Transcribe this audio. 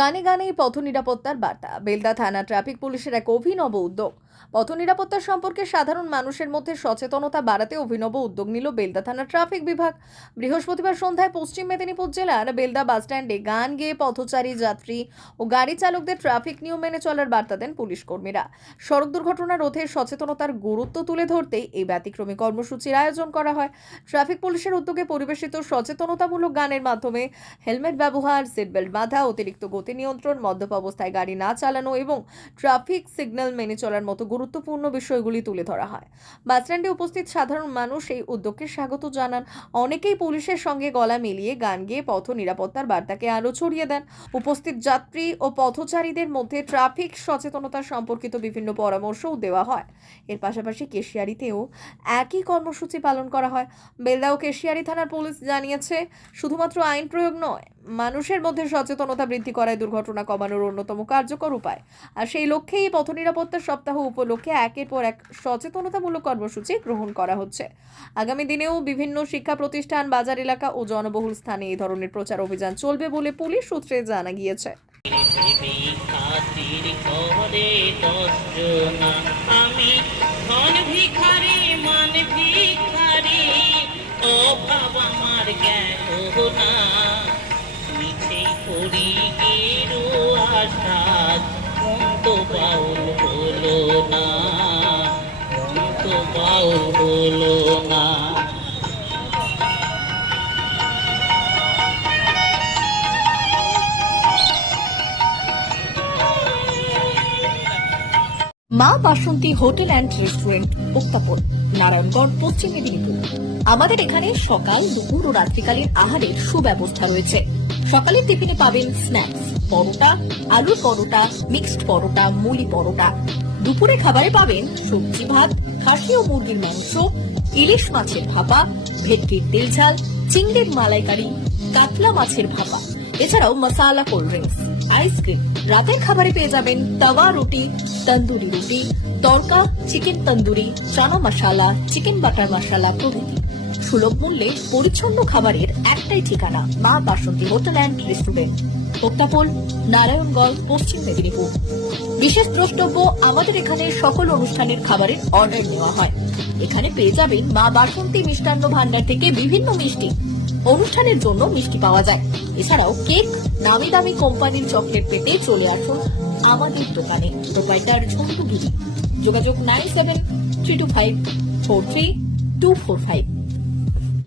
গানে গানেই পথ নিরাপত্তার বার্তা। বেলদা থানা ট্রাফিক পুলিশের এক অভিনব উদ্যোগ। পথ নিরাপত্তা সম্পর্কে সাধারণ মানুষের মধ্যে সচেতনতা বাড়াতে অভিনব উদ্যোগ নিল বেলদা থানা ট্রাফিক বিভাগ। বৃহস্পতিবার সন্ধ্যায় পশ্চিম মেদিনীপুর জেলার বেলদা বাসস্ট্যান্ডে গান গেয়ে পথচারী, যাত্রী ও গাড়ি চালকদের ট্রাফিক নিয়ম মেনে চলার বার্তা দেন পুলিশ কর্মীরা। সড়ক দুর্ঘটনা রোধে সচেতনতার গুরুত্ব তুলে ধরতেই এই ব্যতিক্রমী কর্মসূচির আয়োজন করা হয়। ট্রাফিক পুলিশের উদ্যোগে পরিবেশিত সচেতনতামূলক গানের মাধ্যমে হেলমেট ব্যবহার, সিট বেল্ট বাঁধা, অতিরিক্ত গতি নিয়ন্ত্রণ, মদ্যপ অবস্থায় গাড়ি না চালানো এবং ট্রাফিক সিগন্যাল মেনে চলার মতো গুরুত্বপূর্ণ বিষয়গুলি তুলে ধরা হয়। বাসস্ট্যান্ডে উপস্থিত সাধারণ মানুষ এই উদ্যোগকে স্বাগত জানান। অনেকেই পুলিশের সঙ্গে গলা মিলিয়ে গান গেয়ে পথ নিরাপত্তার বার্তাকে আরো ছড়িয়ে দেন। উপস্থিত যাত্রী ও পথচারীদের মধ্যে ট্রাফিক সচেতনতা সম্পর্কিত বিভিন্ন পরামর্শও দেওয়া হয়। এর পাশাপাশি কেশিয়ারিতেও একই কর্মসূচি পালন করা হয়। বেলদা ও কেশিয়ারি থানার পুলিশ জানিয়েছে, শুধুমাত্র আইন প্রয়োগ নয়, মানুষের মধ্যে সচেতনতা বৃদ্ধি করায় দুর্ঘটনা কমানোর অন্যতম কার্যকর উপায়। আর সেই লক্ষ্যেই পথ নিরাপত্তা সপ্তাহ উপলক্ষে একের পর এক সচেতনতামূলক কর্মসূচি গ্রহণ করা হচ্ছে। আগামী দিনেও বিভিন্ন শিক্ষা প্রতিষ্ঠান, বাজার এলাকা ও জনবহুল স্থানে এই ধরনের প্রচার অভিযান চলবে বলে পুলিশ সূত্রে জানা গিয়েছে। আমি ধন ভিখারি, মান ভিখারি, অভাব আমার গেল না, মিছে করি গেরু আশাদ, মন্ত বাউল হলো না, মন্ত বাউল হলো না। মা বাসন্তী হোটেল অ্যান্ড রেস্টুরেন্ট, উত্তাপন, নারায়ণগড়, পশ্চিম মেদিনীপুর। আমাদের এখানে সকাল, দুপুর ও রাত্রিকালীন আহারের সুব্যবস্থা রয়েছে। সকালের টিফিনে পাবেন স্ন্যাক্স, পরোটা, আলুর পরোটা, মিক্সড পরোটা, মুলি পরোটা। দুপুরে খাবারে পাবেন সবজি ভাত, খাসি ও মুরগির মাংস, ইলিশ মাছের ভাপা, ভেটকির তেল ঝাল, চিংড়ির মালাইকারি, কাতলা মাছের ভাপা, এছাড়াও মশালা কোল্ড ড্রিঙ্কস, আইসক্রিম। রাতের খাবারে পেয়ে যাবেন তাওয়া রুটি, তন্দুরি রুটি, তড়কা, চিকেন তন্দুরি, চানা মশালা, চিকেন বাটার মশালা প্রভৃতি। সুলভ মূল্যে পরিচ্ছন্ন খাবারের একটাই ঠিকানা, মা বাসন্তী হোটেল অ্যান্ড রেস্টুরেন্ট, উত্তাপন, নারায়ণগড়, পশ্চিম মেদিনীপুর। বিশেষ দ্রষ্টব্য, আমাদের এখানে সকল অনুষ্ঠানের খাবারের অর্ডার নেওয়া হয়। এখানে পেয়ে যাবেন মা বাসন্তী মিষ্টান্ন ভান্ডার থেকে বিভিন্ন মিষ্টি। অনুষ্ঠানের জন্য মিষ্টি পাওয়া যায়। এছাড়াও কেক, নামি দামি কোম্পানির চকলেট পেতে চলে আসুন আমাদের দোকানে। প্রোপাইটার ঝন্টু গিরি। যোগাযোগ 9732543245।